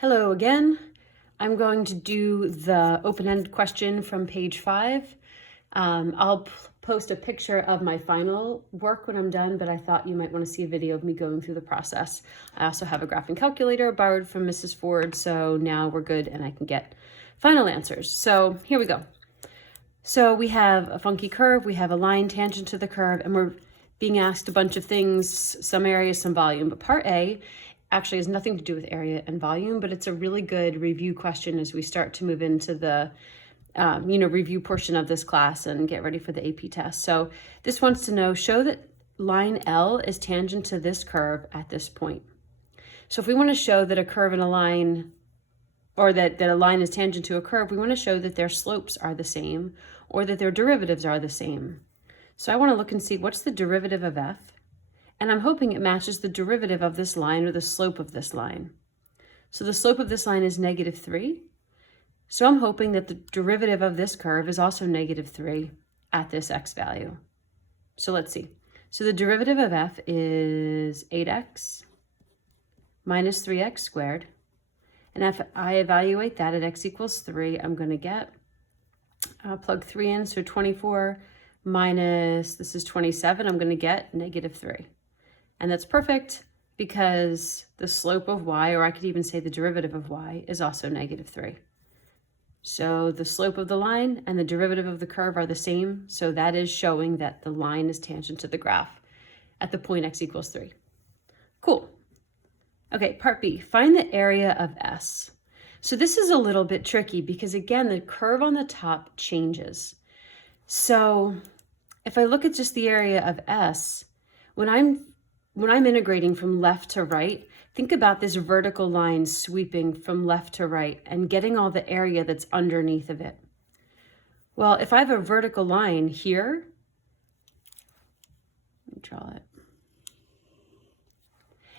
Hello again. I'm going to do the open-ended question from page 5. I'll post a picture of my final work when I'm done, but I thought you might want to see a video of me going through the process. I also have a graphing calculator borrowed from Mrs. Ford, so now we're good and I can get final answers. So here we go. So we have a funky curve, we have a line tangent to the curve, and we're being asked a bunch of things, some area, some volume. But part A actually has nothing to do with area and volume, but it's a really good review question as we start to move into the review portion of this class and get ready for the AP test. So this wants to know, show that line L is tangent to this curve at this point. So if we want to show that a curve and a line, or that a line is tangent to a curve, we want to show that their slopes are the same or that their derivatives are the same. So I want to look and see what's the derivative of f, and I'm hoping it matches the derivative of this line or the slope of this line. So the slope of this line is -3. So I'm hoping that the derivative of this curve is also -3 at this x value. So let's see. So the derivative of f is 8x minus 3x squared. And if I evaluate that at x equals 3, I'm going to get, plug 3 in, so 24 minus, this is 27, I'm going to get -3. And that's perfect because the slope of y, or I could even say the derivative of y, is also -3. So the slope of the line and the derivative of the curve are the same. So that is showing that the line is tangent to the graph at the point x equals 3. Cool. Okay, part B, find the area of S. So this is a little bit tricky because, again, the curve on the top changes. So if I look at just the area of S, when I'm integrating from left to right, think about this vertical line sweeping from left to right and getting all the area that's underneath of it. Well, if I have a vertical line here, let me draw it,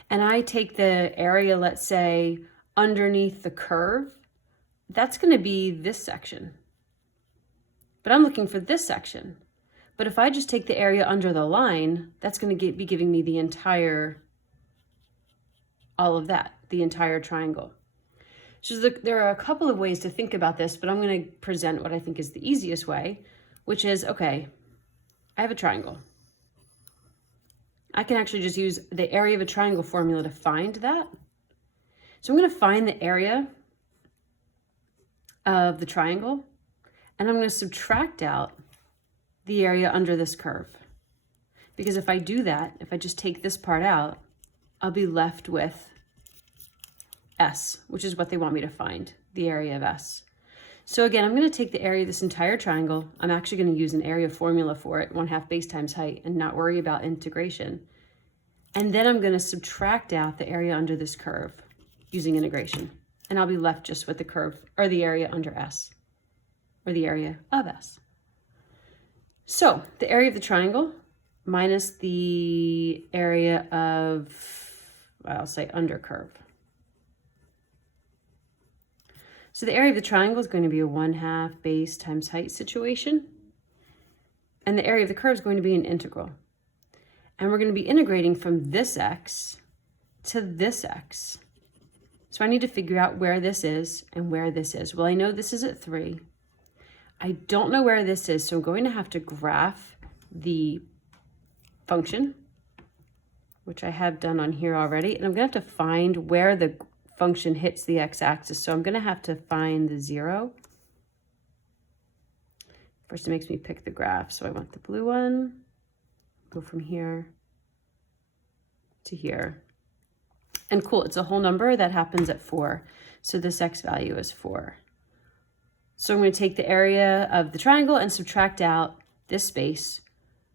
and I take the area, let's say, underneath the curve, that's going to be this section. But I'm looking for this section. But if I just take the area under the line, that's going to be giving me the entire, all of that, the entire triangle. So there are a couple of ways to think about this, but I'm going to present what I think is the easiest way, which is, okay, I have a triangle. I can actually just use the area of a triangle formula to find that. So I'm going to find the area of the triangle, and I'm going to subtract out the area under this curve. Because if I do that, if I just take this part out, I'll be left with S, which is what they want me to find, the area of S. So again, I'm going to take the area of this entire triangle. I'm actually going to use an area formula for it, 1/2 base times height, and not worry about integration. And then I'm going to subtract out the area under this curve using integration. And I'll be left just with the curve, or the area under S, or the area of S. So the area of the triangle minus the area of, I'll say, under curve. So the area of the triangle is going to be a 1/2 base times height situation. And the area of the curve is going to be an integral. And we're going to be integrating from this x to this x. So I need to figure out where this is and where this is. Well, I know this is at 3. I don't know where this is, so I'm going to have to graph the function, which I have done on here already. And I'm going to have to find where the function hits the x-axis. So I'm going to have to find the 0. First, it makes me pick the graph. So I want the blue one. Go from here to here. And cool, it's a whole number that happens at 4. So this x value is 4. So I'm going to take the area of the triangle and subtract out this space,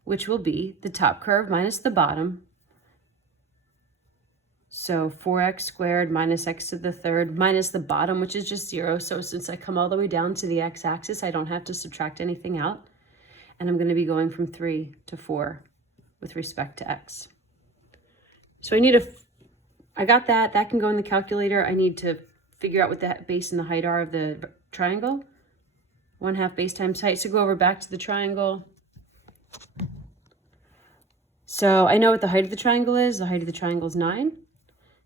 which will be the top curve minus the bottom. So 4x squared minus x to the third minus the bottom, which is just 0. So since I come all the way down to the x-axis, I don't have to subtract anything out. And I'm going to be going from 3 to 4 with respect to x. So I got that. That can go in the calculator. I need to figure out what the base and the height are of the triangle. 1/2 base times height. So go over back to the triangle. So I know what the height of the triangle is. The height of the triangle is 9.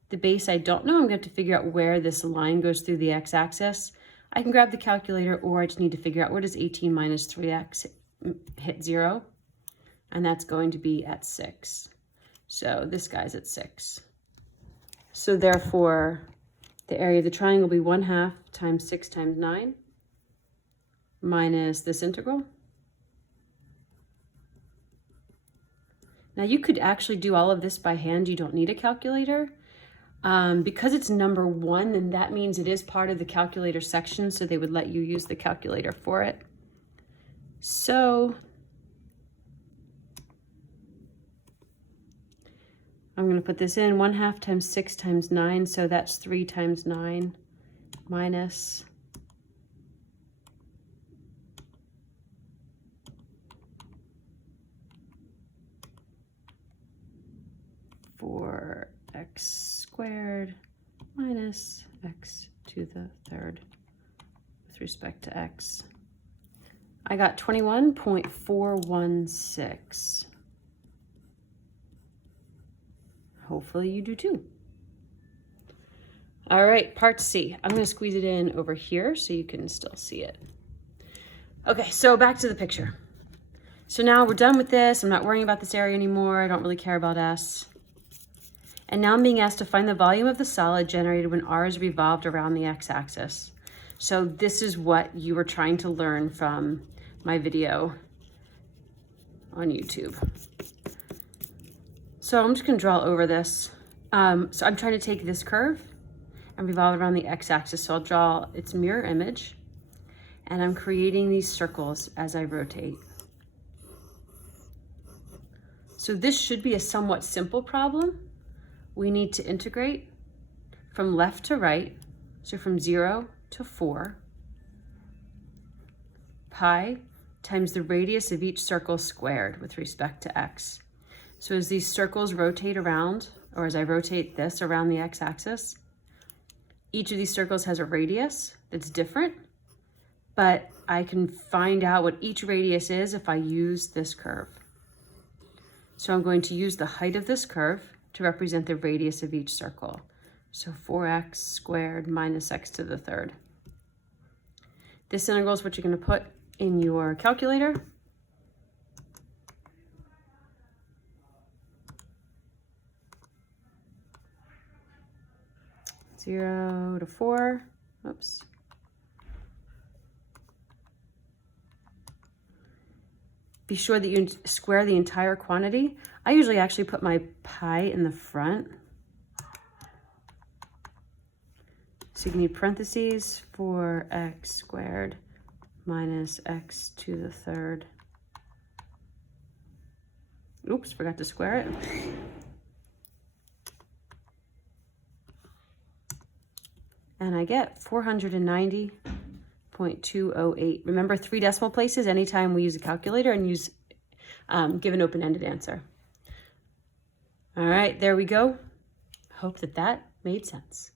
The base I don't know. I'm going to have to figure out where this line goes through the x-axis. I can grab the calculator, or I just need to figure out where does 18 minus 3x hit 0. And that's going to be at 6. So this guy's at 6. So therefore, the area of the triangle will be 1/2 times 6 times 9 minus this integral. Now you could actually do all of this by hand. You don't need a calculator. Because it's number 1, then that means it is part of the calculator section, so they would let you use the calculator for it. So I'm going to put this in 1/2 times 6 times 9, so that's 3 times 9 minus 4x squared minus x to the 3rd with respect to x. I got 21.416. Hopefully you do too. All right, part C. I'm going to squeeze it in over here so you can still see it. Okay, so back to the picture. So now we're done with this. I'm not worrying about this area anymore. I don't really care about S. And now I'm being asked to find the volume of the solid generated when R is revolved around the x-axis. So this is what you were trying to learn from my video on YouTube. So I'm just going to draw over this. So I'm trying to take this curve and revolve it around the x-axis. So I'll draw its mirror image. And I'm creating these circles as I rotate. So this should be a somewhat simple problem. We need to integrate from left to right, so from 0 to 4, pi times the radius of each circle squared with respect to x. So as these circles rotate around, or as I rotate this around the x-axis, each of these circles has a radius that's different, but I can find out what each radius is if I use this curve. So I'm going to use the height of this curve to represent the radius of each circle. So 4x squared minus x to the 3rd. This integral is what you're going to put in your calculator. Zero to 4. Oops. Be sure that you square the entire quantity. I usually actually put my pi in the front. So you need parentheses, 4x squared minus x to the 3rd. Oops, forgot to square it. And I get 490.208. Remember 3 decimal places anytime we use a calculator, and use give an open-ended answer. All right, there we go. Hope that made sense.